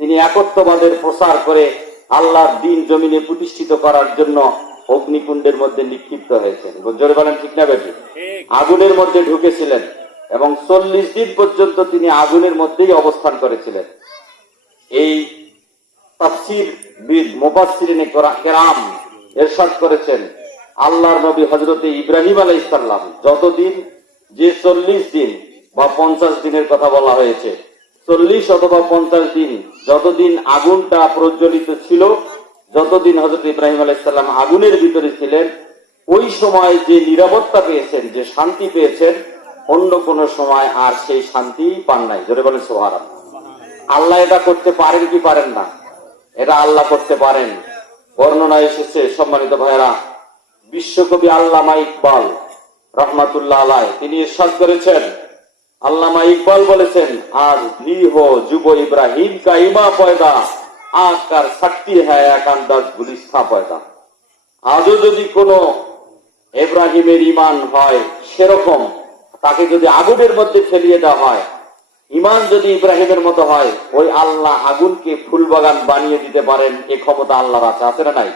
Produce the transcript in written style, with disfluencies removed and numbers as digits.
তিনি একত্ববাদের প্রচার করে আল্লাহর দ্বীন জমিনে প্রতিষ্ঠিত করার জন্য অগ্নিকুণ্ডের মধ্যে নিক্ষিপ্ত হয়েছেন। জোরে বলেন ঠিক না বেশি? আগুনের মধ্যে ঢুকেছিলেন এবং 40 দিন পর্যন্ত তিনি আগুনের মধ্যেই অবস্থান করেছিলেন। এই তাফসীর বিদ মুফাসসিরিনে কেরাম ইরশাদ করেছেন, আল্লাহর নবী হযরতে ইব্রাহিম আলাইহিস সালাম যতদিন, যে 40 দিন বা 50 দিনের কথা বলা হয়েছে, 40 অথবা 50 দিন যতদিন আগুনটা প্রজ্বলিত ছিল, যতদিন হযরত ইব্রাহিম আলাইহিস সালাম আগুনের ভিতরে ছিলেন, ওই সময় যে নিরাপত্তা পেয়েছেন, যে শান্তি পেয়েছেন, অন্য কোন সময় আর সেই শান্তি পান নাই। জোরে বলেন সুবহানাল্লাহ। আল্লাহ এটা করতে পারেন কি পারেন না? এটা আল্লাহ করতে পারেন। বর্ণনায় এসেছে, সম্মানিত ভাইরা, বিশ্বকবি আল্লামা ইকবাল রহমাতুল্লাহ আলাইহি তিনি ইরশাদ করেছেন, আল্লামা ইকবাল বলেছেন, আজ ভি হো যুব ইব্রাহিম কা ইমা পয়দা, আকার শক্তি হ্যায় এক আন্দাজ গুলিস্তা পয়দা। আজও যদি কোন ইব্রাহিমের ঈমান হয় সেরকম, তাকে যদি আগুনের মধ্যে ফেলিয়ে দেওয়া হয়, ঈমান যদি ইব্রাহিমের মতো হয়, ওই আল্লাহ আগুনকে ফুলবাগান বানিয়ে দিতে পারেন। এই ক্ষমতা আল্লাহর আছে, আছে না নাই?